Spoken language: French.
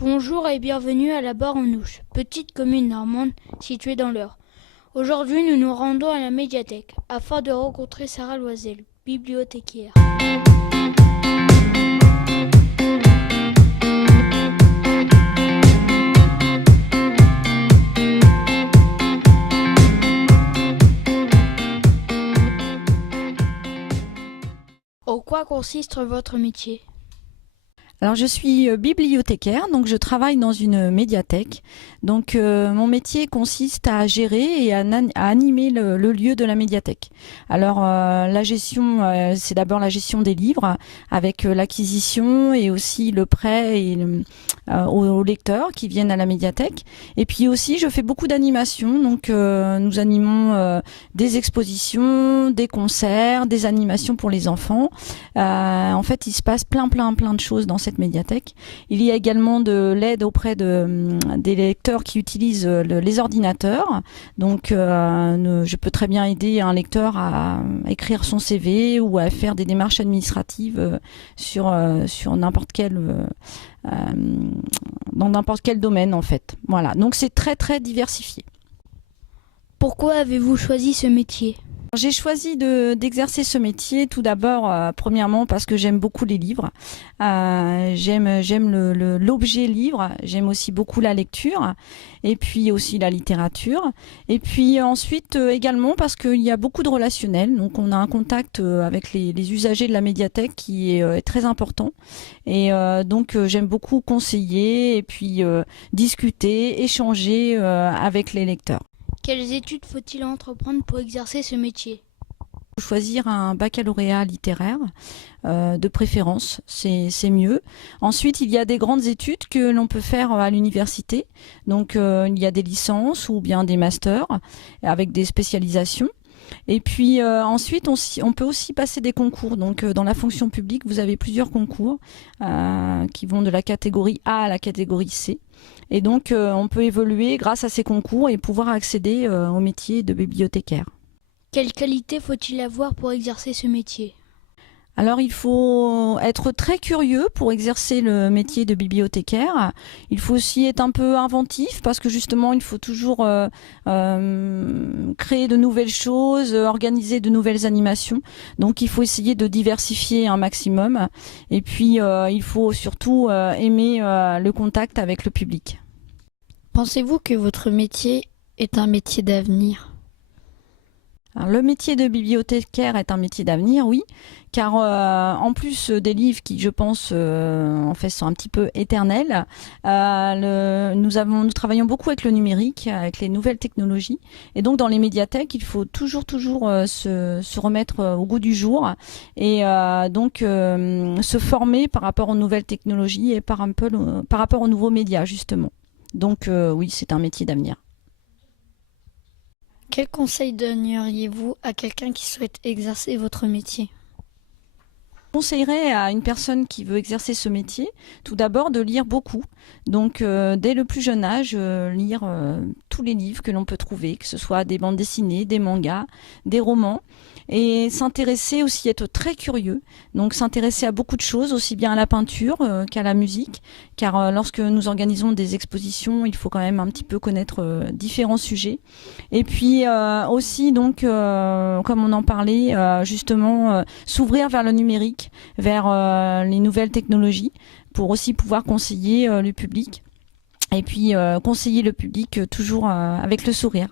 Bonjour et bienvenue à la Barre-en-Ouche, petite commune normande située dans l'Eure. Aujourd'hui, nous nous rendons à la médiathèque afin de rencontrer Sarah Loisel, bibliothécaire. En quoi consiste votre métier ? Alors je suis bibliothécaire, donc je travaille dans une médiathèque. Donc mon métier consiste à gérer et à animer le lieu de la médiathèque. Alors la gestion, c'est d'abord la gestion des livres avec l'acquisition et aussi le prêt aux lecteurs qui viennent à la médiathèque. Et puis aussi je fais beaucoup d'animations, donc nous animons des expositions, des concerts, des animations pour les enfants. En fait il se passe plein de choses dans cette médiathèque. Il y a également de l'aide auprès des lecteurs qui utilisent les ordinateurs. Donc je peux très bien aider un lecteur à écrire son CV ou à faire des démarches administratives sur n'importe quel dans n'importe quel domaine en fait. Voilà. Donc c'est très diversifié. Pourquoi avez-vous choisi ce métier ? J'ai choisi d'exercer ce métier tout d'abord, premièrement parce que j'aime beaucoup les livres. J'aime l'objet livre, j'aime aussi beaucoup la lecture et puis aussi la littérature. Et puis ensuite également parce qu'il y a beaucoup de relationnel, donc on a un contact avec les usagers de la médiathèque qui est très important. Et donc j'aime beaucoup conseiller et puis discuter, échanger avec les lecteurs. Quelles études faut-il entreprendre pour exercer ce métier ? Choisir un baccalauréat littéraire, de préférence, c'est mieux. Ensuite, il y a des grandes études que l'on peut faire à l'université. Donc, il y a des licences ou bien des masters avec des spécialisations. Et puis ensuite, on peut aussi passer des concours. Donc, dans la fonction publique, vous avez plusieurs concours qui vont de la catégorie A à la catégorie C. Et donc, on peut évoluer grâce à ces concours et pouvoir accéder au métier de bibliothécaire. Quelle qualité faut-il avoir pour exercer ce métier ? Alors, il faut être très curieux pour exercer le métier de bibliothécaire. Il faut aussi être un peu inventif parce que justement, il faut toujours créer de nouvelles choses, organiser de nouvelles animations. Donc, il faut essayer de diversifier un maximum. Et puis, il faut surtout aimer le contact avec le public. Pensez-vous que votre métier est un métier d'avenir ? Alors, le métier de bibliothécaire est un métier d'avenir, oui, car en plus des livres qui, je pense, en fait, sont un petit peu éternels, nous travaillons beaucoup avec le numérique, avec les nouvelles technologies, et donc dans les médiathèques, il faut toujours se remettre au goût du jour et donc se former par rapport aux nouvelles technologies et par rapport aux nouveaux médias justement. Donc oui, c'est un métier d'avenir. Quel conseil donneriez-vous à quelqu'un qui souhaite exercer votre métier ? Je conseillerais à une personne qui veut exercer ce métier, tout d'abord de lire beaucoup. Donc dès le plus jeune âge, lire tous les livres que l'on peut trouver, que ce soit des bandes dessinées, des mangas, des romans. Et s'intéresser aussi, être très curieux, donc s'intéresser à beaucoup de choses, aussi bien à la peinture qu'à la musique, car lorsque nous organisons des expositions, il faut quand même un petit peu connaître différents sujets. Et puis aussi, donc, comme on en parlait, justement, s'ouvrir vers le numérique, vers les nouvelles technologies, pour aussi pouvoir conseiller le public. Et puis conseiller le public toujours avec le sourire.